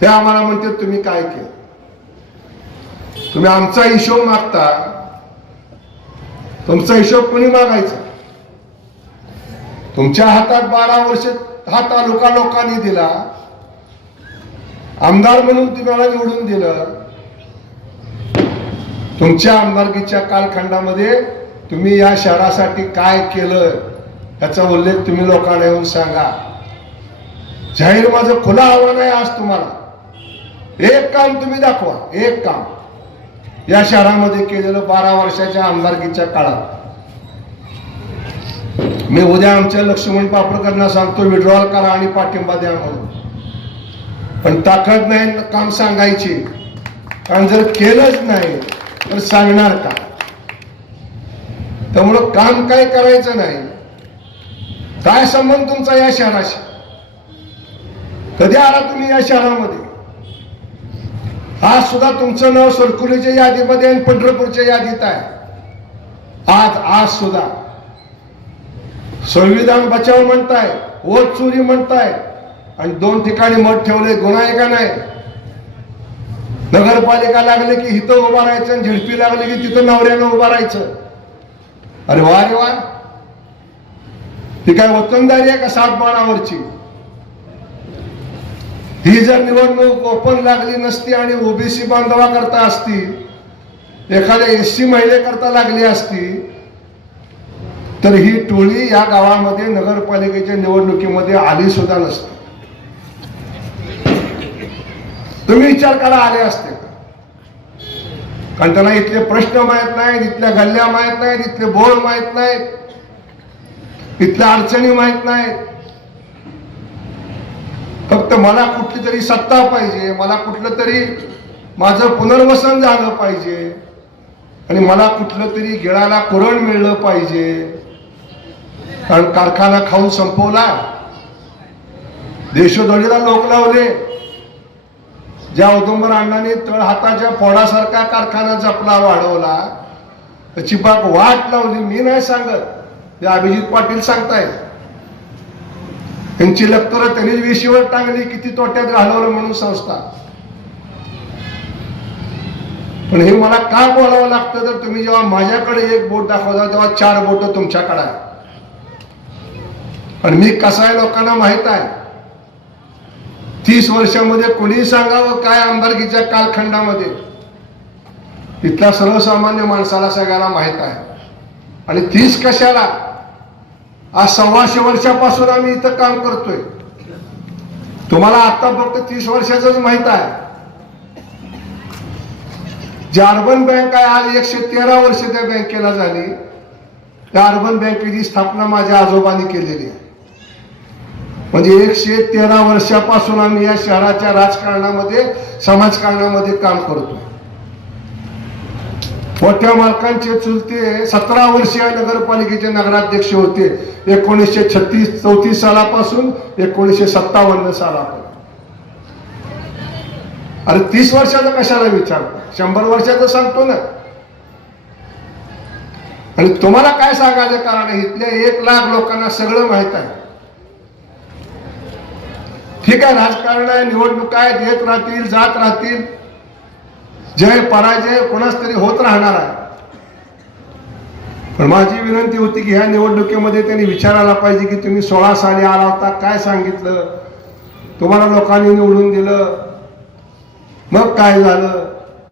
ते आम्हाला म्हणते तुम्ही काय केलं? तुम्ही आमचा हिशोब मागता. तुमचा हिशोब कोणी मागायचा? तुमच्या हातात बारा वर्ष हा तालुका लोकांनी दिला. आमदार म्हणून तुम्हाला निवडून दिलं. तुमच्या आमदारकीच्या कालखंडामध्ये तुम्ही या शहरासाठी काय केलं याचा उल्लेख तुम्ही लोकांना येऊन सांगा. जाहीर माझं खुलं आव्हान आहे आज तुम्हाला. एक काम तुम्ही दाखवा एक काम. या शहरामध्ये केलेलं बारा वर्षाच्या आमदारकीच्या काळात. मी उद्या आमच्या लक्ष्मण पापडकरांना सांगतो विड्रॉल करा आणि पाठिंबा द्या म्हणून. पण ताकद नाही काम सांगायची. कारण जर केलंच नाही तर सांगणार का? त्यामुळं काम काय करायचं नाही? काय संबंध तुमचा या शहराशी? कधी आला तुम्ही या शहरामध्ये? आज सुद्धा तुमचं नाव सरकुलीच्या यादीमध्ये आणि पंढरपूरच्या यादीत आहे. आज आज सुद्धा. संविधान बचाव म्हणताय वोट चोरी म्हणताय आणि दोन ठिकाणी मत ठेवले गुन्हा आहे का नाही? नगरपालिका लागले की इथं उभा राहायचं आणि झिडपी लागले की तिथं नवऱ्यानं उभा राहायचं. अरे वा रे वा. ती काय वतनदारी आहे का सात बाणावरची? ही जर निवडणूक ओपन लागली नसती आणि ओबीसी बांधवा करता असती एखाद्या एससी महिलेकरता लागली असती तर ही टोळी या गावामध्ये नगरपालिकेच्या निवडणुकीमध्ये आली सुद्धा नसती. तुम्ही विचार करा आले असते. कारण त्यांना इथले प्रश्न माहीत नाहीत इथल्या गल्ल्या माहीत नाहीत इथले बोल माहीत नाहीत इथल्या अडचणी माहीत नाहीत. फक्त मला कुठली तरी सत्ता पाहिजे मला कुठलं तरी माझं पुनर्वसन झालं पाहिजे आणि मला कुठलं तरी गिळाला कुरण मिळलं पाहिजे. कारण कारखाना खाऊन संपवला. देशोधडीला लोक लावले. ज्या औदुंबर अण्णांनी तळ हाताच्या फोडासारखा कारखाना जपला वाढवला त्याची बाग वाट लावली. मी नाही सांगत. ते अभिजित पाटील सांगतायत. त्यांची लक्तर त्यांनी वेशीवर टांगली किती तोट्यात घालवलं म्हणून संस्था. पण हे मला का बोलावं लागतं? तर तुम्ही जेव्हा माझ्याकडे एक बोट दाखवता तेव्हा चार बोट तुमच्याकडे आहे आणि मी कसा आहे लोकांना माहीत आहे? तीस वर्षामध्ये कोणी सांगावं काय आमदारकीच्या कालखंडामध्ये? इथल्या सर्वसामान्य माणसाला सगळ्याला माहीत आहे. आणि तीस कशाला? आज सव्वाशे वर्षापासून आम्ही इथं काम करतोय. तुम्हाला आता फक्त तीस वर्षाच माहीत आहे. जी अर्बन बँक आहे आज एकशे तेरा वर्ष त्या बँकेला झाली. त्या अर्बन बँकेची स्थापना माझ्या आजोबांनी केलेली आहे. म्हणजे एकशे तेरा वर्षापासून आम्ही या शहराच्या राजकारणामध्ये समाजकारणामध्ये काम करतो मोठ्या मालकांचे चुलते सतरा वर्षीय नगरपालिकेचे नगराध्यक्ष होते. एकोणीसशे छत्तीस चौतीस सालापासून एकोणीसशे सत्तावन्न सालापासून अरे तीस वर्षाचा कशाला विचार? शंभर वर्षाचं सांगतो ना. आणि तुम्हाला काय सांगायचं कारण? इथल्या एक लाख लोकांना सगळं माहीत आहे. ठीक आहे राजकारण आहे निवडणूक आहेत येत राहतील जात राहतील. जय पराजय कोणाच तरी होत राहणार आहे. पण माझी विनंती होती की ह्या निवडणुकीमध्ये त्यांनी विचारायला पाहिजे की तुम्ही सोळा साली आला होता काय सांगितलं? तुम्हाला लोकांनी निवडून दिलं. मग काय झालं?